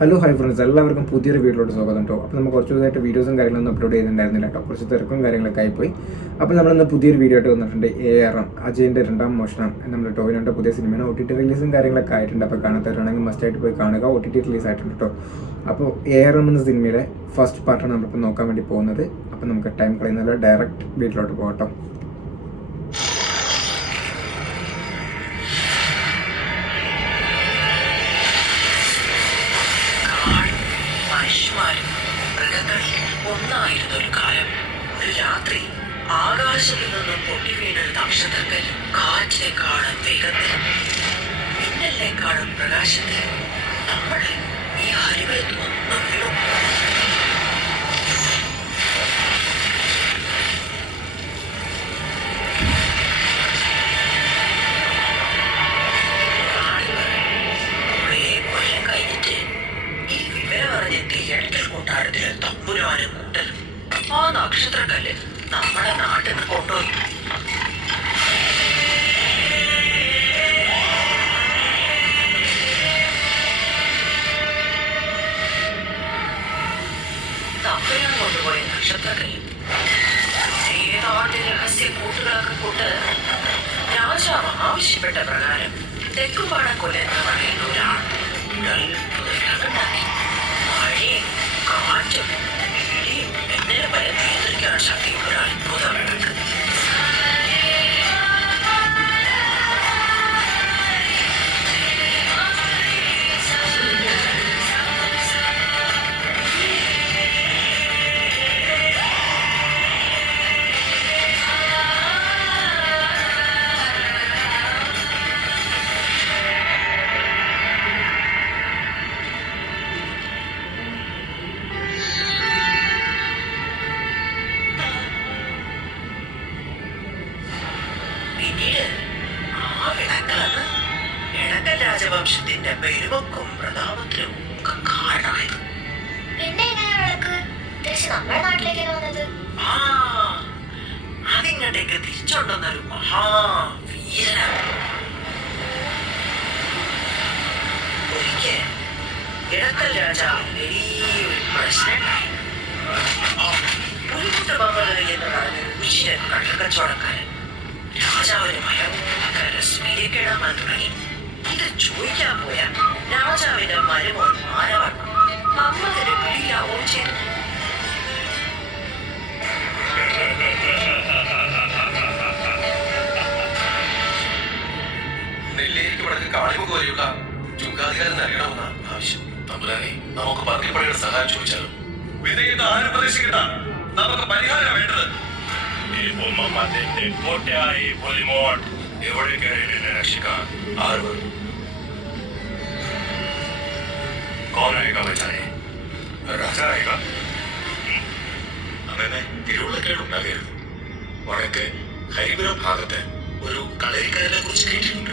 Hello hi friends, എല്ലാവർക്കും പുതിയൊരു വീഡിയോയിലോട്ട് സ്വാഗതം കേട്ടോ. അപ്പോൾ നമ്മൾ കുറച്ച് ദിവസമായിട്ട് വീഡിയോസും കാര്യങ്ങളൊന്നും അപ്ലോഡ് ചെയ്യുന്നുണ്ടായിരുന്നില്ല കേട്ടോ. കുറച്ച് തിരക്കും കാര്യങ്ങളൊക്കെ ആയിപ്പോയി. അപ്പോൾ നമ്മളിന്ന് പുതിയൊരു വീഡിയോ ആയിട്ട് വന്നിട്ടുണ്ട്. ARM അജയൻ്റെ രണ്ടാം മോഷണം നമ്മുടെ ടോവിനോൻ്റെ പുതിയ സിനിമയാണ്. OTT റിലീസും കാര്യങ്ങളൊക്കെ ആയിട്ടുണ്ട്. അപ്പോൾ കാണാത്തവരാണെങ്കിൽ മസ്റ്റായിട്ട് പോയി കാണുക. OTT റിലീസ് ആയിട്ടുണ്ട് കേട്ടോ. അപ്പോൾ ARM എന്ന സിനിമയിലെ ഫസ്റ്റ് പാർട്ടാണ് നമ്മളിപ്പോൾ നോക്കാൻ വേണ്ടി പോകുന്നത്. അപ്പോൾ നമുക്ക് ടൈം കളയുന്നില്ല, ഡയറക്റ്റ് വീട്ടിലോട്ട് പോകട്ടോ. ഒന്നായിരുന്ന ഒരു കാലം, ഒരു രാത്രി, ആകാശത്തിൽ നിന്നും പൊട്ടി വീണൊരു നക്ഷത്രത്തിൽ, കാറ്റിനെക്കാളും വേഗത്തിൽ, മിന്നലിനെക്കാളും പ്രകാശത്തിൽ നമ്മൾ ഈ ഹരിവലത്ത് ഒന്നും വീണു. തമ്പുരാനും കൂട്ടലും ആ നക്ഷത്രക്കല്ല് നമ്മുടെ നാട്ടിൽ നിന്ന് കൊണ്ടുപോയി. തമ്പുരാൻ കൊണ്ടുപോയ നക്ഷത്രക്കല്ല് ഏതാണ്ട് രഹസ്യ കൂട്ടുകളൊക്കെ കൊണ്ട് രാജാവ് ആവശ്യപ്പെട്ട പ്രകാരം തെക്കുപാടക്കൊല്ല എന്ന് പറയുന്ന ഒരാൾ ഉണ്ടാക്കി. മഴയും കാറ്റും ഇടിയും എന്നേരം വരെ നിയന്ത്രിക്കാൻ ശക്തിയുള്ള ഒരു അത്ഭുത വിളക്ക്. പിന്നീട് ആ വിളക്കാണ് ഇടക്കൽ രാജവംശത്തിന്റെ പെരുമക്കും പ്രതാപത്തിനും ഒക്കെ കാരണമായത്. പിന്നെ എങ്ങനെയാ വിളക്ക് തിരിച്ച് നമ്മുടെ നാട്ടിലേക്ക് വന്നത്? ആ അതിങ്ങോട്ടേക്ക് തിരിച്ചുകൊണ്ടുവന്നൊരു മഹാവീരനാണ്. ഒരിക്കൽ ഇടക്കൽ രാജാവിന് വലിയൊരു പ്രശ്നമുണ്ടായി. പുലിമുട്ട ബമ്പറി എന്ന് പറഞ്ഞൊരു ഉച്ചിരൻ കള്ളക്കച്ചവടക്കാരൻ രാജാവിന് ഭയങ്കര സ്മരിക്കണം തുടങ്ങി. ഇത് ചോദിക്കാൻ പോയ രാജാവിന്റെ മരുമോൻ മാനവണ്ണം നമ്മതിന് പിടിയിലാവുകയും ചെയ്തു. നെല്ലിയേക്ക് വടക്ക് കാളിമുഖ വരെയുള്ള ചുങ്കാധികാരൻ അറിയണമെന്ന ആവശ്യം. തമ്പുരാനെ, നമുക്ക് പന്നിപ്പടയുടെ സഹായം ചോദിച്ചാലും വിധേയത ആരും പ്രതീക്ഷിക്കണ്ട. നമുക്ക് പരിഹാരം വേണ്ടത്. എവിടേക്ക് രക്ഷിക്കാൻ ആര് അങ്ങനെ തിരുവുള്ളക്കേട് ഉണ്ടാകരുത്. വടക്ക് ഹരിപുരം ഭാഗത്ത് ഒരു കളരിക്കാരനെ കുറിച്ച് കേട്ടിട്ടുണ്ട്.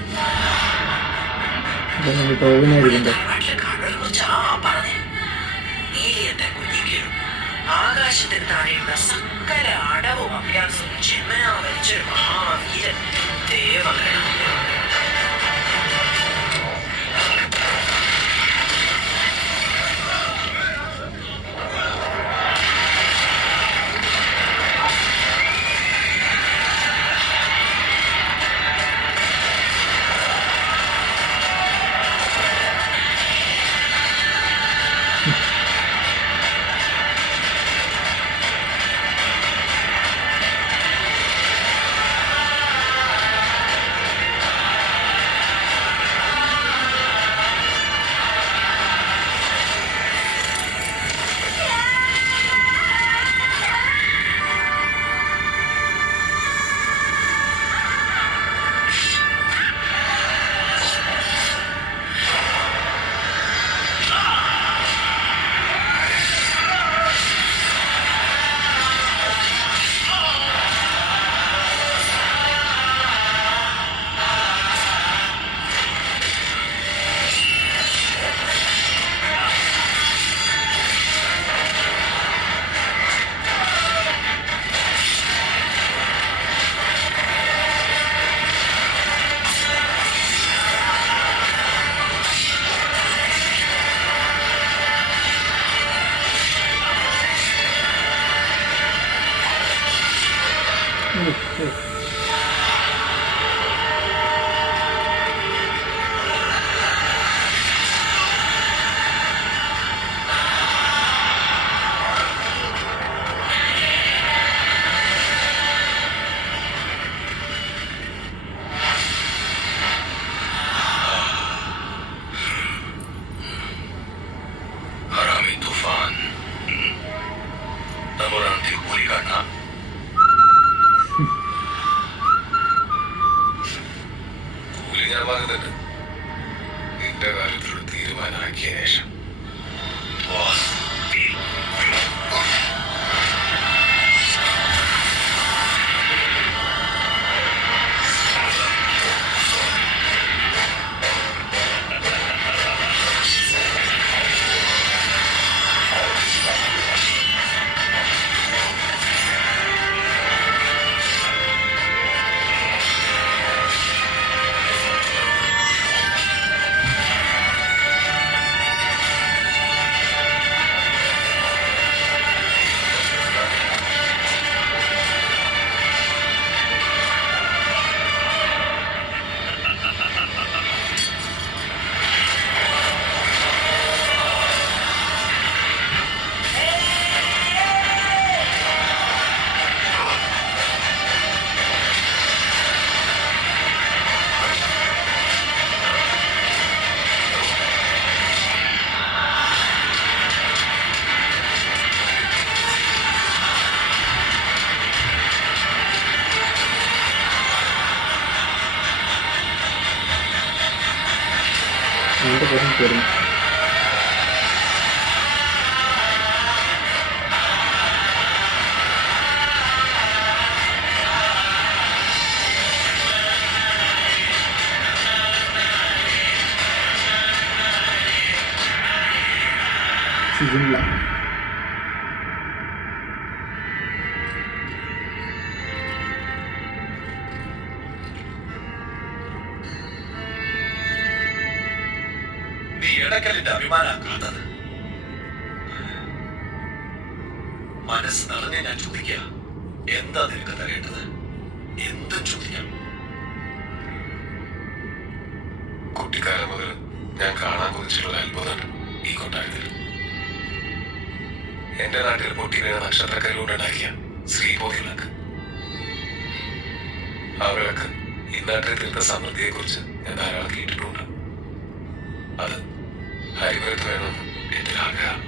ആകാശത്തിന് താഴെയുള്ള സകല അടവും അഭ്യാസവും ജന്മനാ വലിച്ചൊരു മഹാവീരൻ ദേവഗണം. ഹറാമി തുഫാൻ തമ്പുരാന്റെ കൂലി കാണാം. കൂലി ഞാൻ വാങ്ങുന്നുണ്ട്. നിന്റെ കാര്യത്തിലൊരു തീരുമാനമാക്കിയ ശേഷം അങ്ങനത്തെ പേരും കയറും. സീസണില്ല. നീ ഇടക്കലിന്റെ അഭിമാനാക്കാത്തത്. മനസ്സ് നിറഞ്ഞ് ഞാൻ ചോദിക്കുക, എന്താ നിനക്ക് തരേണ്ടത്? എന്തും ചോദിക്കാം. കുട്ടിക്കാലം മുതൽ ഞാൻ കാണാൻ കൊതിച്ചിട്ടുള്ള അത്ഭുതമാണ് ഈ കൊട്ടാരത്തിൽ. എന്റെ നാട്ടിൽ പൊട്ടി വീണ നക്ഷത്രക്കല്ലുകൊണ്ടുണ്ടാക്കിയ ശ്രീബോധി വിളക്ക്. ആ വിളക്ക് ഈ നാട്ടിൽ തീർത്ത സമൃദ്ധിയെ കുറിച്ച് ഞാൻ ധാരാളം കേട്ടിട്ടുണ്ട്. അത് ഹരിപുരത്ത് വേണമെന്ന് എന്റെ ആഗ്രഹം.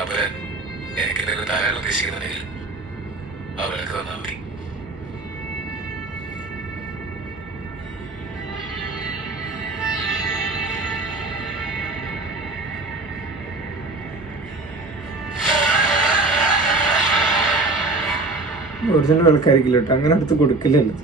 അവൻ എനിക്ക് എന്തെങ്കിലും ധാരാളം ഉദ്ദേശിക്കുന്നുണ്ടെങ്കിൽ ആ വിളക്ക് തന്നാൽ മതി. ഒറിജിനൽ വിളക്കായിരിക്കില്ല കേട്ടോ, അങ്ങനെ അടുത്ത് കൊടുക്കില്ലല്ലോ.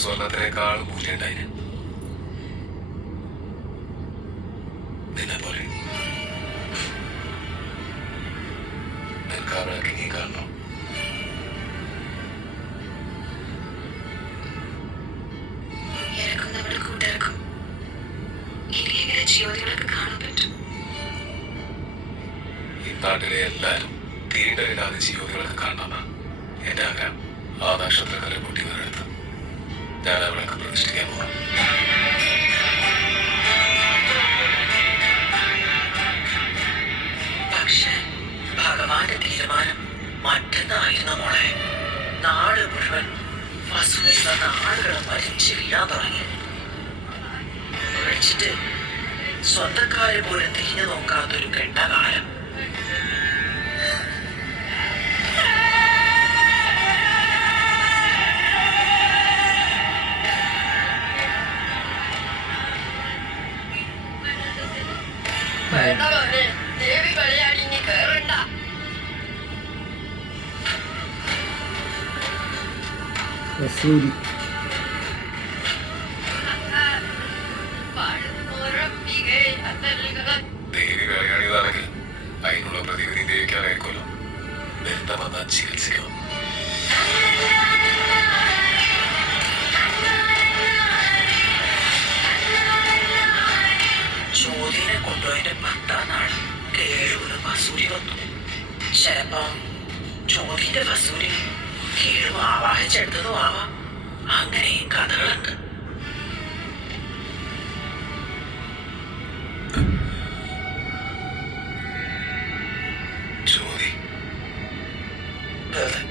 സ്വർണത്തിനേക്കാൾ മൂല്യമുണ്ടായി നിന്നെ പോലെ. നിനക്ക് ആ വിളക്ക് നീ കാണണം. എനക്കും നമ്മുടെ കൂട്ടുകാർക്കും ഇനി എങ്ങനെ ജ്യോതികളൊക്കെ കാണാൻ പറ്റും? ഈ നാട്ടിലെ എല്ലാവരും തീണ്ടലില്ലാതെ ജ്യോതികളൊക്കെ കാണണമെന്നാണ് എന്റെ ആഗ്രഹം. ആ നക്ഷത്രക്കാരെ പൊട്ടി വീണെടുത്ത് ഞാൻ ആ വിളക്ക് പ്രതിഷ്ഠിക്കാൻ പോകാം. പക്ഷേ ഭഗവാന്റെ തീരുമാനം മറ്റൊന്നായിരുന്നു മോളെ. നാട് മുഴുവൻ വസൂരി വന്ന ആളുകൾ മരിച്ചു വീഴാൻ തുടങ്ങി. ഒഴിച്ചിട്ട് സ്വന്തക്കാരെ പോലും തിരിഞ്ഞു നോക്കാത്തൊരു കെട്ടകാലം. വസൂരി ദേവി കളിയാടിയതാണെങ്കിൽ അതിനുള്ള പ്രതിവിധി ദേവിക്കാനായിരിക്കുമല്ലോ. ബന്ധം വന്നാൽ ചികിത്സിക്കണം. ചോദ്യനെ കൊണ്ടുപോയതിന്റെ 10-ാം നാൾ കേഴുവിന് വസൂരി വന്നു. ചിലപ്പം ചോദ്യന്റെ വസൂരി കേഴു ആവാഹിച്ചെടുത്തതും ആവാം. അങ്ങനെയും കഥകളുണ്ട്. ചോദി വെറുതെ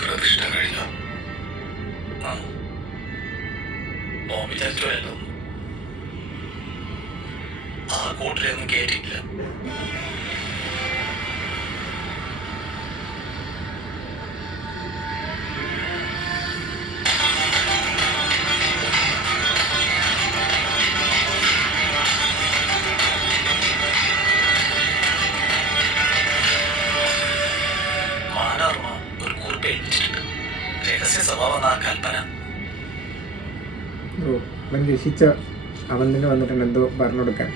പ്രതിഷ്ഠ കഴിഞ്ഞോ? വിചാരിച്ചു ആ കൂട്ടിലൊന്നും കേട്ടിട്ടില്ല. മാനവർമ്മ ഒരു കുറിപ്പ് എഴുതിച്ചിട്ടുണ്ട്. രഹസ്യ സ്വഭാവം ആ കൽപ്പന. ഓ അവൻ രക്ഷിച്ച അവൻ തന്നെ വന്നിട്ടുണ്ട് എന്തോ പറഞ്ഞു കൊടുക്കാൻ.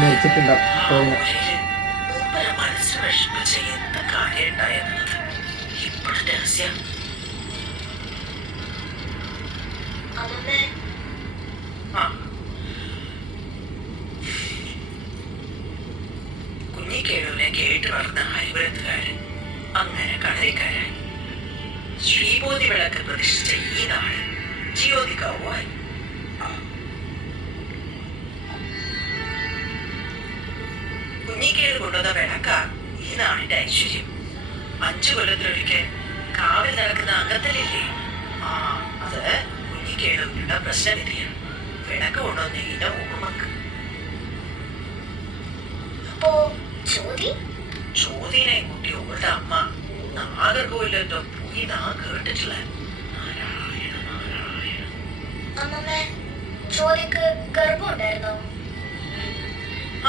മരിച്ചിട്ടുണ്ടാവും തോന്നുന്നു. മനസ്സിന് വിഷമിച്ച എന്ത് കാര്യം ഉണ്ടായെന്നുള്ളത് ഇപ്പോഴും രഹസ്യം. അമ്മമ്മേ കുഞ്ഞിക്കേഴുവിനെ കേട്ട് വളർന്ന ഹരിപുരത്തുകാരൻ അങ്ങനെ കളരിക്കാരായി. ശ്രീബോധി വിളക്ക് പ്രതിഷ്ഠിച്ച ഈ നാട് ജ്യോതികാവുമായി. കുഞ്ഞിക്കേഴ് കൊണ്ടുവന്ന വിളക്ക ഈ നാടിന്റെ ഐശ്വര്യം. 5 കൊല്ലത്തിലൊരിക്കൽ കാവിൽ നടക്കുന്ന അംഗത്തലില്ലേ, അത് കുഞ്ഞിക്കേഴുവിനുള്ള പ്രശ്നവിധിയാണ്. വിളക്ക് കൊണ്ടുവന്ന ഇതിന്റെ ഓർമ്മക്ക്. അപ്പോ ചോദി ചോദ്യനെ കുട്ടി ഓളുടെ അമ്മ നാഗർകോവിലെന്തോ പോയി നാ കേട്ടിട്ടില്ല. നാരായണ നാരായണ. അമ്മമ്മേ ചോദിക്ക് ഗർഭം ഉണ്ടായിരുന്നോ?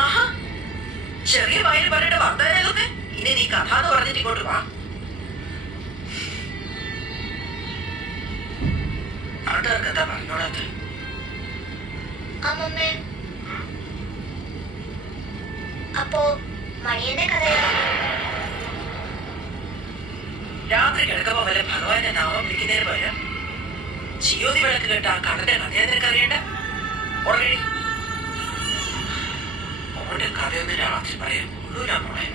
ആഹാ, ചെറിയ വായിൽ പറഞ്ഞിട്ട് വർദ്ധനതൊക്കെ. ഇനി നീ കഥ എന്ന് പറഞ്ഞിട്ട് ഇങ്ങോട്ട് വാ. നാട്ടുകാർക്ക് എന്താ പറഞ്ഞോളാത്ത? അമ്മമ്മേ അപ്പോ മണിയന്റെ കഥയോ? രാത്രി കിടക്കുമ്പോ വല്ല ഭഗവാന്റെ നാമം വിളിക്കുന്നതിന് പകരം ജിയോതി വിളക്ക് കേട്ട ആ കടന്റെ കഥയെ നിനക്ക് അറിയണ്ട. ഉറങ്ങി മോന്റെ കഥയൊന്നും രാത്രി പറയാൻ കൊള്ളൂല മോളെ.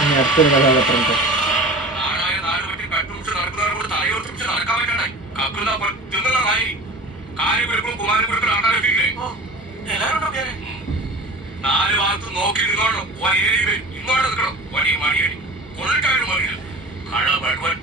ഇനി അടുത്തൊരു കഥാപാത്രം ഉണ്ട്. നാല് ഭാഗത്ത് നോക്കി നിന്നോളണം. ഇങ്ങോട്ട് നിൽക്കണം. വടി മണിയടി കൊണ്ടിട്ടായിട്ട് മതിയില്ല. കഴ ഭഗവൻ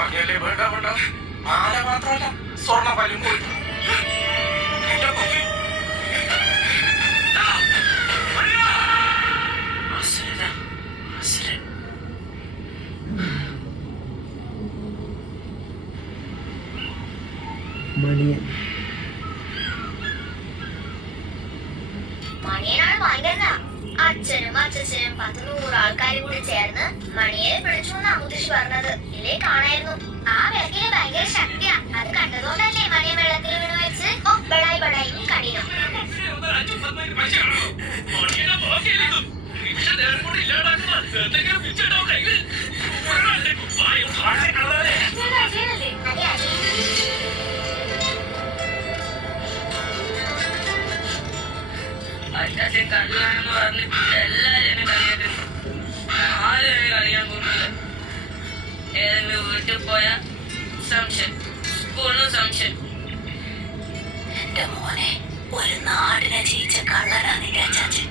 മണിയല്ലേ വേണ്ട വേണ്ട, മാല മാത്രമല്ല സ്വർണ്ണ പല്ലും പോയി. എന്റെ കുട്ടി. അസുരനാ, അസുരൻ. മണിയൻ. മണിയനാണ് ഭയങ്കരനാ. അച്ഛനും അച്ഛനും 100 ആൾക്കാരും കൂടി ചേർന്ന് മണിയെ പിടിച്ചു എന്നാ മുത്തശ്ശി പറഞ്ഞത്. ഇല്ലേ കാണായിരുന്നു. ആ വിളക്കിന് ഭയങ്കര ശക്തിയാ. അത് കണ്ടതുകൊണ്ടല്ലേ മണിയെ വെള്ളത്തിൽ വീണ് വെച്ച് ബടായി ബടായി കടിയോ. അതെ അതെ. അച്ഛൻ കണ്ണാണെന്ന് പറഞ്ഞ് എല്ലാരും കളിയാക്കുന്നു. ആരും എന്നെ കളിയാൻ പോകുന്നില്ല. ഏതെങ്കിലും വീട്ടിൽ പോയാ സംശയം, സ്കൂളിലും സംശയം. എന്റെ മോനെ ഒരു നാടിനെ ജയിച്ച കള്ളനാ നിന്റെ അച്ചാച്ചൻ.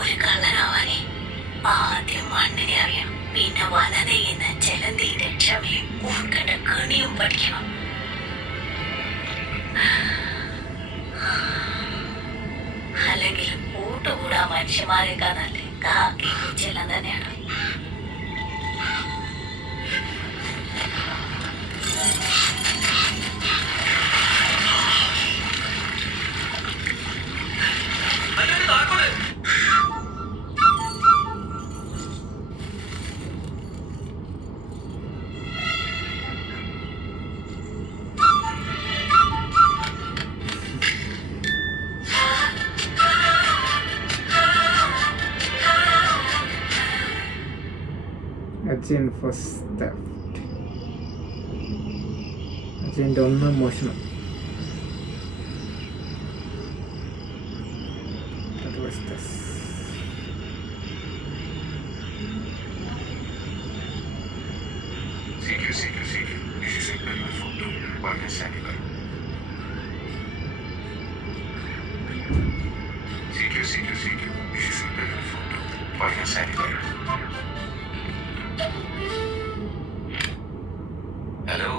ഒരു കള്ളനാവാനേ ആദ്യം മണ്ണിനെ അറിയണം, പിന്നെ വല നെയ്യുന്ന ചെലന്തിയുടെ ക്ഷമയും ഉൾക്കട്ട കണിയും പഠിക്കണം. അല്ലെങ്കിൽ കൂട്ടുകൂടാ മനുഷ്യന്മാരെക്കാൾ നല്ല കാക്കി പൂച്ചെല്ലാം തന്നെയാണ്. Ajayan first theft. അജയൻ്റെ 1 മോഷണം. That was this. CQ. This is a criminal photo. One is satellite. CQ. This is a criminal photo. One is satellite. Hello,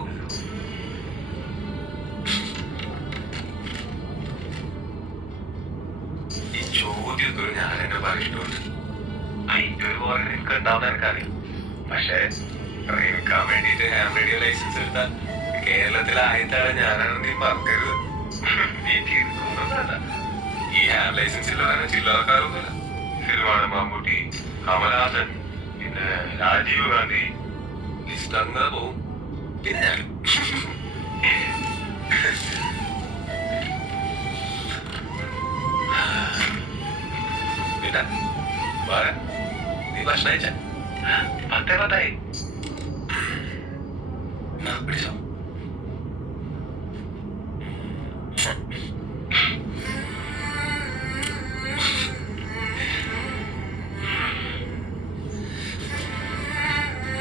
ഈ ചോദ്യത്തിൽ ഞാൻ എന്നെ പറഞ്ഞിട്ടുണ്ട്. അതിന്റെ ഒരു പോലെ എനിക്ക് ഉണ്ടാവുന്ന എനിക്കറിയാം. പക്ഷേ ഡ്രൈവിക്കാൻ വേണ്ടിയിട്ട് ഹാം റേഡിയോ ലൈസൻസ് എടുത്താൽ കേരളത്തിലെ ആദ്യത്താണ് ഞാനാണ്. നീ മറക്കരുത്. നീ തീർക്കുന്നതല്ല. ഈ ഹാം ലൈസൻസ് ഇല്ലാതെ ചില്ലറക്കാരൊന്നുമില്ല. സിനിമാണ് മമ്മൂട്ടി, കമലഹാസൻ, പിന്നെ രാജീവ് ഗാന്ധി, ലിസ്റ്റ് അങ്ങനെ പോവും. പിന്നെ ഞാൻ പിന്നെ വേറെ നീ ഭക്ഷണം കഴിച്ച 10:10 പിടിച്ചോ.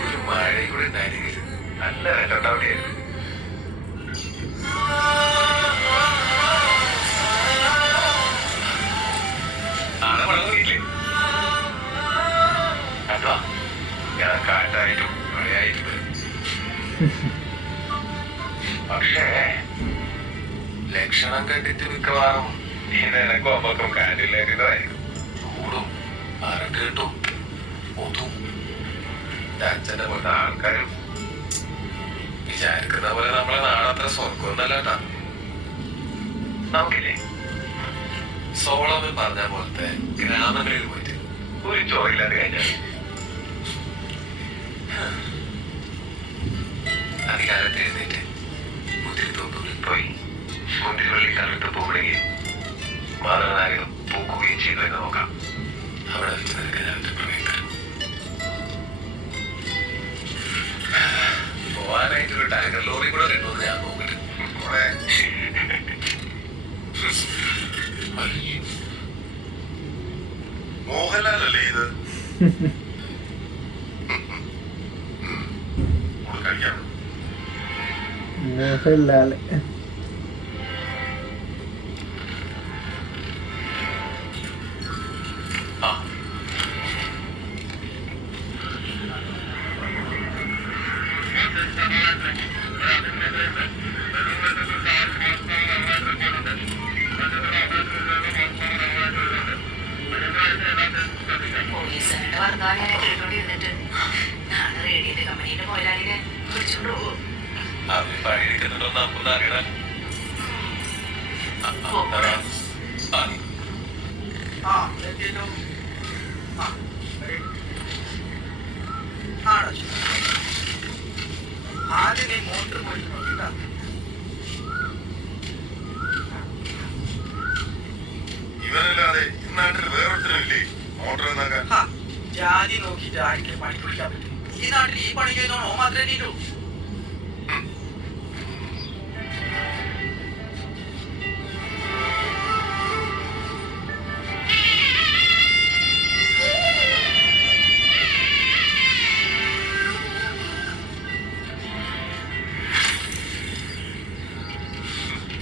ഒരു മഴയും കൂടെ ഉണ്ടായിരുന്നെങ്കിൽ നല്ല വിലണ്ടാവില്ലായിരുന്നു. നാളെ മഴ നോക്കിയില്ലേ? അതാ ഞാൻ കാറ്റായിട്ടും മഴയായിട്ടും പക്ഷേ ലക്ഷണം കണ്ടിട്ട് മിക്കവാറും നിനക്കും അമ്മക്കും കാറ്റില്ലായിരുന്നതായിരിക്കും. ചൂടും അരട്ട് കിട്ടും ഒതും അച്ഛന്റെ പോലത്തെ ആൾക്കാരും വിചാരിക്കുന്ന പോലെ നമ്മളെ നാടത്ര സ്വർഗമൊന്നല്ലാട്ടാ. നമുക്കില്ലേ സോളമൻ പറഞ്ഞ പോലത്തെ ഗ്രാമങ്ങളിൽ പോയിട്ട് ഒരു ചോറില്ലാതെ കഴിഞ്ഞാൽ അധികാരത്തെ എഴുന്നേറ്റ് മുന്തിരിത്തോപ്പുകളിൽ പോയി മുന്തിരിവള്ളി കണ്ടിട്ട് പോകുകയും മാതൃനായകം പൂക്കുകയും ചെയ്തു എന്ന് നോക്കാം. അവിടെ വെച്ച് നിനക്ക് ഞാൻ പ്രണയം തരും. പോവാനായിട്ട് ഒരു ടാങ്കർ ലോറി കൂടെ കിട്ടുമെന്ന് ഞാൻ നോക്കിട്ട് മോഹൻലാലല്ലേ ഇത്? കഴിക്കാം. മോഹൻലാൽ. പോലീസുകാരുടെ വർത്തമാനം ഞാൻ കേട്ടോണ്ടിരുന്നിട്ട് നാളെ റേഡിയോന്റെ കമ്പനിയുടെ മുതലാളിനെ വിളിച്ചോണ്ട് പോകും. അവര് പണിയെടുക്കുന്നുണ്ടോന്ന് നമുക്കൊന്ന് അറിയണം. ആദ്യം നീ മോട്ടർ പോയിട്ട് നോക്കിട്ടാ. ഇവനല്ലാതെ ഇന്നാട്ടിൽ വേറൊരുത്തനുമില്ലേ മോട്ടോർ എന്നാക്കാൻ? ജാതി നോക്കിയിട്ട് ആർക്കും പണി പിടിക്കാൻ പറ്റും. ഈ നാട്ടിൽ ഈ പണി ചെയ്തോണോ മാത്രമേ നീട്ടു.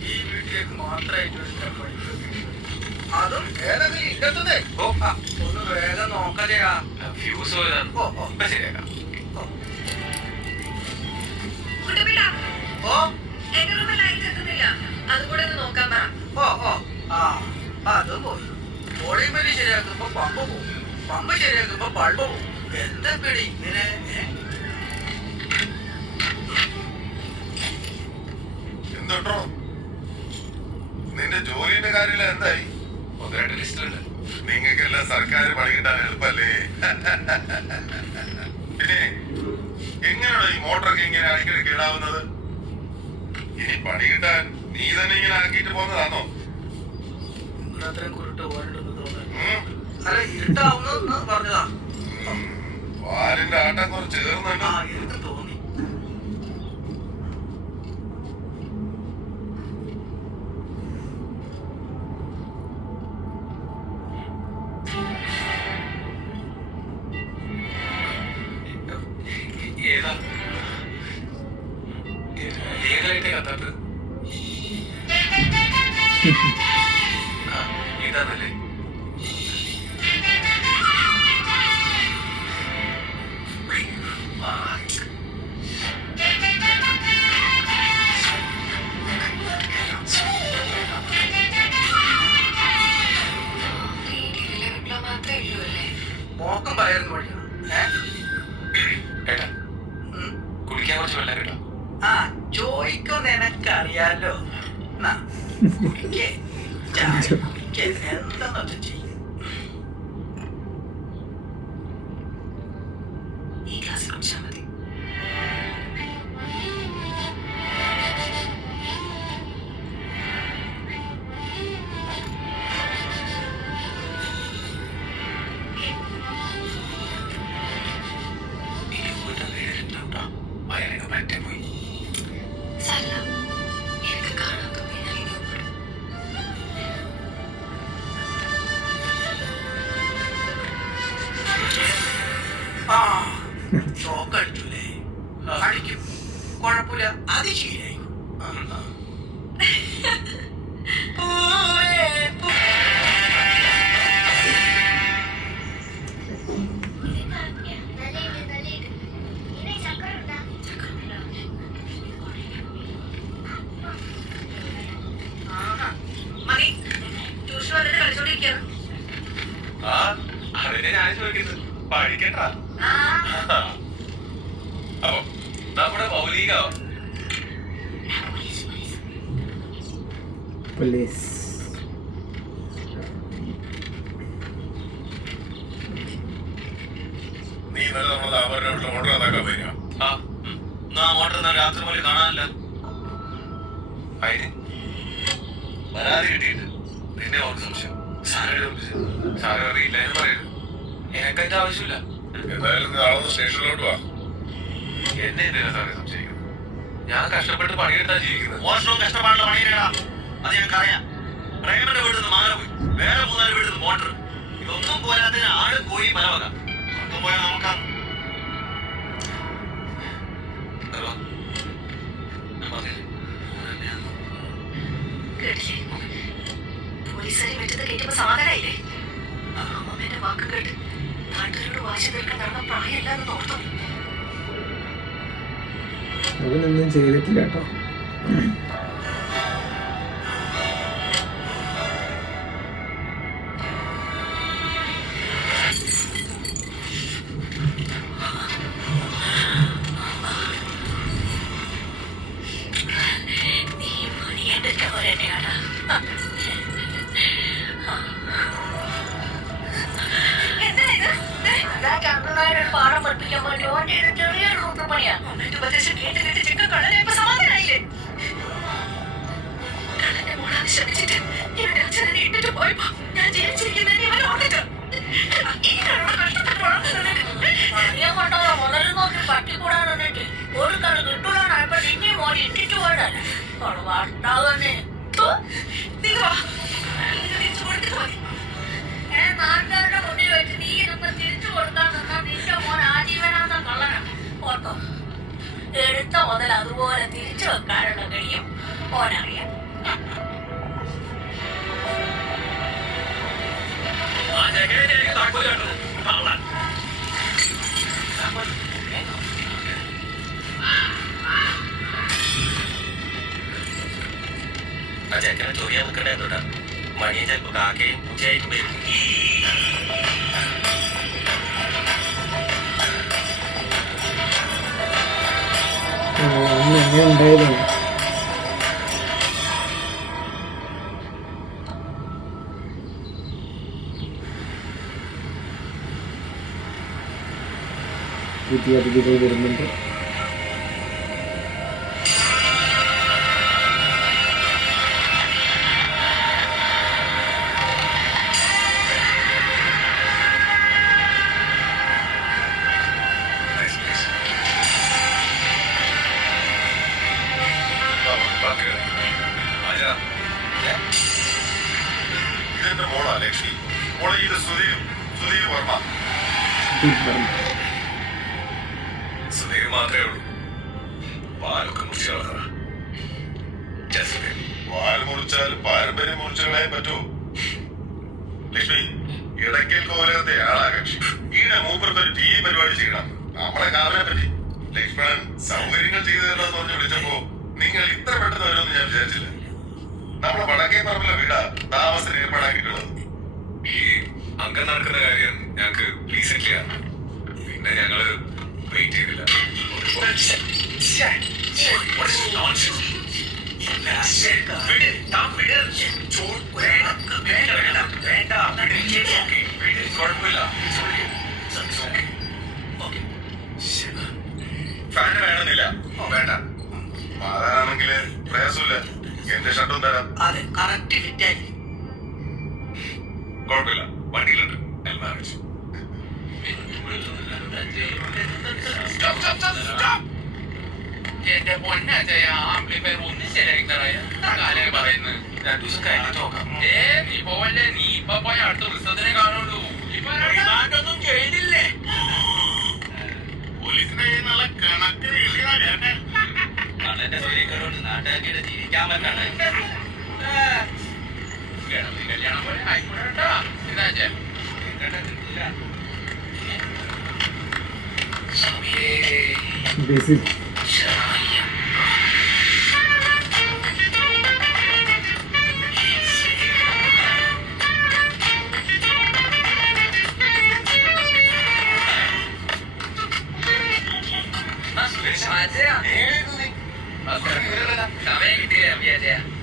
ഈ വീട്ടിലേക്ക് മാത്രമായിട്ട് എടുക്കാൻ പഠിക്കും. അതും ഏതെങ്കിലും ഇല്ലത്തതേ. ഒന്ന് വേഗം നോക്കലയാ. ഫ്യൂസ് പോയതാണ്. ഇപ്പൊ ശരിയാക്കാം. എന്റെ റൂമിൽ ലൈറ്റ് എത്തുന്നില്ല, അതും കൂടെ ഒന്ന് നോക്കാൻ പറ. അത് പോയി. ഓളിമലി ശരിയാക്കുമ്പോ പമ്പ് പോകും, പമ്പ് ശരിയാക്കുമ്പോ ബൾബ് പോകും. എന്താ പേടി ഇങ്ങനെ? എന്തോട്ടോ നിന്റെ ജോലിയുടെ കാര്യമില്ല എന്തായി? ഒന്ന് രണ്ട് ലിസ്റ്റിലുണ്ട്. നിങ്ങൾക്കെല്ലാം സർക്കാർ പണി കിട്ടാൻ എളുപ്പല്ലേ? പിന്നെ എങ്ങനെയാണോ ഈ മോട്ടറൊക്കെ ഇങ്ങനെ അടിക്കടി കേടാവുന്നത്? ഇനി പണി കിട്ടാൻ നീ തന്നെ ഇങ്ങനെ ആക്കിയിട്ട് പോകുന്നതാണോ? ഇവിടെ അത്രയും കുരുട്ട് പോയിട്ടുണ്ടെന്ന് തോന്നുന്നു. അല്ല, ഇരുട്ടാവുന്ന പറഞ്ഞതാ. വാലിന്റെ ആട്ടം കുറച്ച് ചേർന്നുണ്ട്. എനിക്ക് തോന്നി. ഏതാ ഏതായിട്ട് കത്താത്തത്? ഇതാണല്ലേ? മോക്കം പറയായിരുന്നു പഠിക്കണം. ഏട്ടാ കുടിക്കാൻ കുറച്ച് വെള്ളം കേട്ടോ. ചോദിക്കും നിനക്കറിയാലോ. എന്താന്ന് ചെയ്യും. ഈ ഗ്ലാസ് കുടിച്ചാൽ മതി. വയറിന് പറ്റേ പോയി. എനിക്ക് കാണാൻ തോന്നി. ചോക്കടിക്കൂലേ? അടിക്കും, കുഴപ്പമില്ല, അത് ശീലായി. മതി, ട്യൂഷൻ വന്നിട്ട് കളിച്ചോണ്ടിരിക്കുകയാണ്. അതിനെ ഞാൻ ചോദിക്കുന്നത് പഠിക്കണ്ട. അപ്പൊ നമ്മുടെ മൗലിക പോലീസ് നീ ഇന്നലെ നമ്മളത് അവരുടെ വീട്ടിൽ മോട്ടോർ നന്നാക്കാൻ വരിക. മോട്ടർ രാത്രി പോലെ കാണാനില്ല. അതിന് പരാതി കിട്ടിയിട്ട് പിന്നെ ഓർക്ക് സംശയം. സാറ് അറിയില്ല എന്ന് പറയുന്നത് എനിക്കതിന്റെ ആവശ്യമില്ല. എന്തായാലും നീ നാളെ സ്റ്റേഷനിലോട്ട് വാ. എന്നെ എന്തിനാ സാറേ സംശയിക്കുന്നത്? ഞാൻ കഷ്ടപ്പെട്ട് പണിയെടുത്താ ജീവിക്കുന്നത്. മോഷണവും കഷ്ടപ്പാടുള്ള പണിയിലേടാ, അത് ഞങ്ങൾക്കറിയാം. പ്രേമന്റെ വീട്ടിൽ നിന്ന് മാല പോയി, വേറെ 3-4 വീട്ടിൽ നിന്ന് മോട്ടർ. ഇതൊന്നും പോരാത്തതിന് ആട് പോയി പലവക. ഒന്നും പോയാൽ നോക്കാം. കേട്ടില്ലേ? പോലീസുകാരെ വെച്ചത് കേട്ടപ്പോ സമാധാനായില്ലേ? അമ്മമ്മേന്റെ വാക്ക് കേട്ട് നാട്ടുകാരോട് വാശി തീർക്കാൻ നടന്ന പ്രായമല്ലാന്ന് ഓർത്തു. അവനൊന്നും ചെയ്തിട്ടില്ല കേട്ടോ. നീ മണിയന്റെ ചോരനെയാണ്. പാഠം പഠിപ്പിക്കാൻ വേണ്ടി ഓന്റെ ചെറിയൊരു റൂട്ട് പണിയാ. അമ്മന്റെ ഉപദേശം കേട്ട് കേട്ട് ചെക്കൻ കള്ളനെ ഇപ്പൊ സമാധാനായില്ലേ? കള്ളന്റെ മോളാന്ന് ശ്രമിച്ചിട്ട് ഇവന്റെ അച്ഛനെ ഇട്ടിട്ട് പോയപ്പോ ഞാൻ ജീവിച്ചിരിക്കുന്നതിന് ഇവൻ ഓർമ്മിച്ചു. ഈ കള്ളോട് കഷ്ടപ്പെട്ട് വളർത്തുന്നുണ്ട്. അറിയാൻ കൊണ്ടോ മുതൽ നോക്കി പട്ടിക്കൂടാൻ നിന്നിട്ട് ഒരു കള്ള് കിട്ടൂലാണപ്പോ നിന്നെ മോനെ ഇട്ടിട്ട് പോയതല്ല. വാർത്താവന്നെ നിങ്ങൾ വാ, തിരിച്ചു കൊടുത്തിട്ട് മതി. നാട്ടുകാരുടെ മുന്നിൽ വെച്ച് നീ ഇതൊക്കെ തിരിച്ചു കൊടുക്കാൻ നിന്നാ നിന്റെ മോൻ ആജീവനാന്ത കള്ളനാണ്. ഓർത്തോ, എടുത്ത മുതൽ അതുപോലെ തിരിച്ചു വെക്കാനുള്ള കഴിയും ഓനറിയാം. ആ ചെക്കനെ ചൊറിയാൻ നിൽക്കണ്ടായിരുന്നോട്ടാ. മണിയെ ചിലപ്പോ കാക്കയും പൂച്ചയായിട്ടും വരും. അന്ന് എങ്ങനെ ഉണ്ടായതാണ്. പുതിയ അതിഥികൾ വരുന്നുണ്ട്. ഇതെന്റെ മോളാ ലക്ഷ്മി. മോളെ ഇത് സുധീർ വർമ്മ. സുധീർ മാത്രമേ ഉള്ളൂ. പാലൊക്കെ മുറിച്ച് കളഞ്ഞതാ. പാൽ മുറിച്ചാൽ പാരമ്പര്യം മുറിച്ചുകളെ പറ്റൂ. ലക്ഷ്മി ഇടയ്ക്കൽ കോലത്തെ ആളാ കക്ഷി. ഈടെ മൂപ്പർക്ക് ഒരു TV പരിപാടി ചെയ്യണം നമ്മളെ കാവനെ പറ്റി. ലക്ഷ്മണൻ സൗകര്യങ്ങൾ ചെയ്തു തരണമെന്ന് പറഞ്ഞ് വിളിച്ചപ്പോ നിങ്ങൾ ഇത്ര പെട്ടെന്ന് വരുമെന്ന് ഞാൻ വിചാരിച്ചില്ല. നമ്മളെ വടക്കേ പറമ്പിലെ വീടാ താമസത്തിന് ഏർപ്പാടാക്കിയിട്ടുള്ളത്. ഈ അംഗം നടക്കുന്ന കാര്യം ഞങ്ങൾക്ക് റീസെന്റ് ആണ്. പിന്നെ ഞങ്ങള് വെയിറ്റ് ചെയ്തില്ല. കുഴപ്പമില്ല. ഫാന് വേണമെന്നില്ല. വേണ്ട. മാറാനാണെങ്കില് പ്രയാസമില്ല. എന്റെ ഷർട്ടും തരാം. അതെ, കറക്റ്റ് ഫിറ്റായി. കുഴപ്പമില്ല, വണ്ടിയിലുണ്ട്. എല്ലാം അടിച്ചു. എന്റെ പൊന്നജയ ആംപ്ലിഫയർ ഒന്ന് ശരിയാക്കി തരാം. എത്ര കാലമായി പറയുന്നത്? 2 ദിവസം കഴിഞ്ഞിട്ട് നോക്കാം. നീ പോവല്ലേ? നീ ഇപ്പൊ പോയ അടുത്ത ഉത്സവത്തിനെ കാണുള്ളൂ. ഇപ്പൊന്നും കേട്ടില്ലേ? പോലീസിന്റെ നല്ല കണക്ക് കള്ളന്റെ തൊഴിലേക്കോട് നാട്ടുകാരുടെ ജീവിക്കാൻ പറ്റാണ്. ഗണപതി കല്യാണം പോലെ ആയിക്കോട്ടെ. എന്താ ബേസിക് സമയം കിട്ടിയ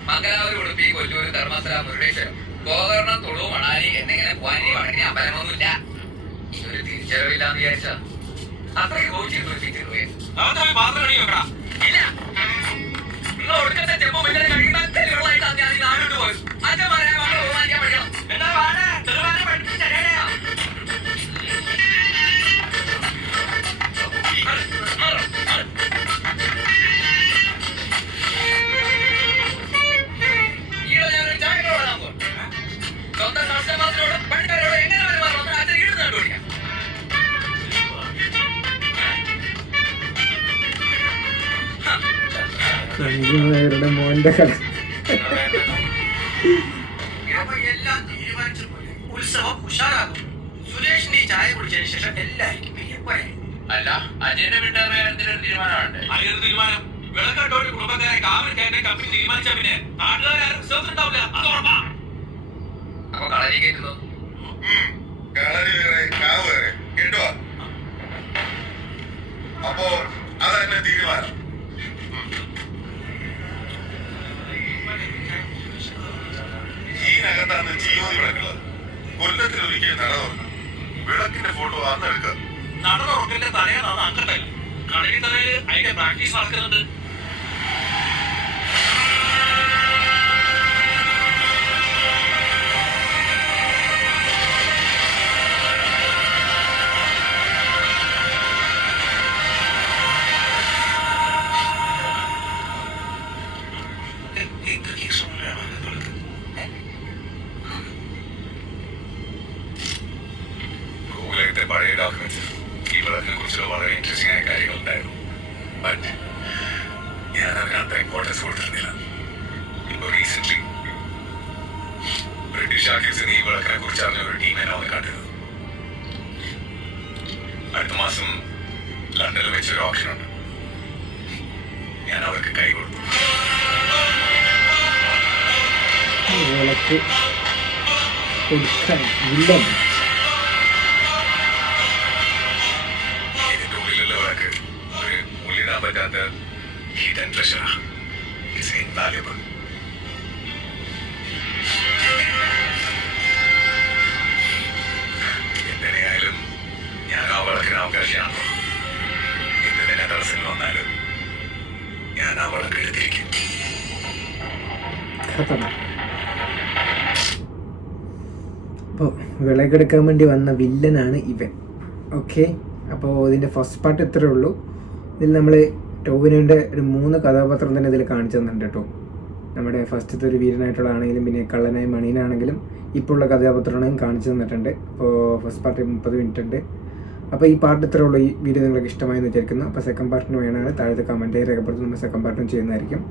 മംഗലാപുരം, ഉടുപ്പി, കൊല്ലൂർ, ധർമ്മസ്ഥല, മുരുടേശ്വരം, ഗോകർണം, തുളു, മണാലി എന്നിങ്ങനെ പോകാൻ വടക്കിന് അമ്പലമൊന്നുമില്ല. ഇതൊരു തിരിച്ചറിവില്ലാന്ന് വിചാരിച്ച അത്രയ്ക്ക് ഇല്ല. നിങ്ങൾ ഒടുക്കത്തെ ചെമ്പും ഇല്ലാതെ കഴിക്കുന്ന തെളിവുകളായിട്ടാണ് ഞാൻ നാടോട്ട് പോയത്. അച്ഛന്മാരെ ബഹുമാനിക്കാൻ പഠിക്കണം. എന്താ പഠിപ്പിച്ചു സ്വന്തം കസ്റ്റമേഴ്സിനോട് പണിക്കാരോട് എങ്ങനെ പെരുമാറണം അച്ഛൻ ഇടുന്ന കണ്ടുപിടിക്കാം. സഞ്ജുനായരുടെ മോന്റെ കട. ഇപ്പൊ എല്ലാം തീരുമാനിച്ചു പോലെ ഉത്സവം ഉഷാറാകും. സുരേഷിന്റെ ഈ ചായ കുടിച്ചതിന് ശേഷം എല്ലാവർക്കും അല്ല, അജയന്റെ വീട്ടുകാരുടെ കാര്യത്തിൽ ഒരു തീരുമാനമുണ്ട്. അതിനൊരു തീരുമാനം വിളക്കാട്ടോട് കുടുംബക്കാരെ കാവൽ കയറ്റാൻ കമ്പനി തീരുമാനിച്ച പിന്നെ നാട്ടുകാരും വിശ്വാസം ഉണ്ടാവില്ല. അത് ഉറപ്പാ. അപ്പൊ കളരി കയറ്റുന്നു. കളരി വേറെ കാവ് വേറെ കേട്ടോ. അപ്പോ അതന്നെ തീരുമാനം. ഇതിനകത്താണ് ജീവതി വിളക്കുള്ളത്. കൊല്ലത്തിൽ ഒരിക്കൽ നട തുറക്കും. വിളക്കിന്റെ ഫോട്ടോ അന്ന് എടുക്കുക. നട തുറക്കലിന്റെ തലേന്നാണ് അങ്കട്ടല്ല. കളരി തലയില് അതിന്റെ പ്രാക്ടീസ് നടക്കുന്നുണ്ട്. ഗൂഗിളിലത്തെ പഴയ ഡോക്യുമെന്റ്സ് ഈ വിളക്കിനെ കുറിച്ചുള്ള വളരെ ഇൻട്രസ്റ്റിംഗ് ആയ കാര്യങ്ങളുണ്ടായിരുന്നു. ബട്ട് ഞാൻ അതിന് അത്ര ഇമ്പോർട്ടൻസ് കൊടുത്തിരുന്നില്ല. ഇപ്പൊ റീസെന്റ് ബ്രിട്ടീഷ് ആർക്കിവ്സിന് ഈ വിളക്കിനെ കുറിച്ച് അറിഞ്ഞ ഒരു ടീമിനെ വന്ന് കണ്ടിരുന്നു. അടുത്ത മാസം ലണ്ടനിൽ വെച്ചൊരു ഓപ്ഷൻ ഉണ്ട്. ഞാൻ അവർക്ക് കൈ കൊടുത്തു. വിളക്ക് കൊടുക്കാൻ വില്ലൻ ഇതിന്റെ ഉള്ളിലുള്ള വിളക്ക് ഒരു ഉള്ളിടാൻ പറ്റാത്ത ഹിഡൻ ട്രഷറാ. It's invaluable. എന്തിനായാലും ഞാൻ ആ വിളക്കിന് അവകാശിയാണ്. എന്ത് തന്നെ തടസ്സങ്ങൾ വന്നാലും ഞാൻ ആ വിളക്ക് എടുത്തിരിക്കും. അപ്പോൾ വിളക്കെടുക്കാൻ വേണ്ടി വന്ന വില്ലനാണ് ഇവൻ. ഓക്കെ, അപ്പോൾ ഇതിൻ്റെ ഫസ്റ്റ് പാർട്ട് ഇത്രയേ ഉള്ളൂ. ഇതിൽ നമ്മൾ ടോവിനോൻ്റെ ഒരു 3 കഥാപാത്രം തന്നെ ഇതിൽ കാണിച്ചു തന്നിട്ടുണ്ട് കേട്ടോ. നമ്മുടെ ഫസ്റ്റത്തെ ഒരു വീരനായിട്ടുള്ളതാണെങ്കിലും പിന്നെ കള്ളനായ മണീനാണെങ്കിലും ഇപ്പോൾ ഉള്ള കഥാപാത്രമാണെങ്കിലും കാണിച്ചു തന്നിട്ടുണ്ട്. അപ്പോൾ ഫസ്റ്റ് പാർട്ട് 30 മിനിറ്റ് ഉണ്ട്. അപ്പോൾ ഈ പാർട്ട് ഇത്രയേ ഉള്ളൂ. ഈ വീഡിയോ നിങ്ങൾക്ക് ഇഷ്ടമായെന്ന് വിചാരിക്കുന്നു. അപ്പോൾ സെക്കൻഡ് പാർട്ടിന് വേണമെങ്കിൽ താഴത്തെ കമൻറ്റ് രേഖപ്പെടുത്തി നമ്മൾ സെക്കൻഡ് പാർട്ടും ചെയ്യുന്നതായിരിക്കും.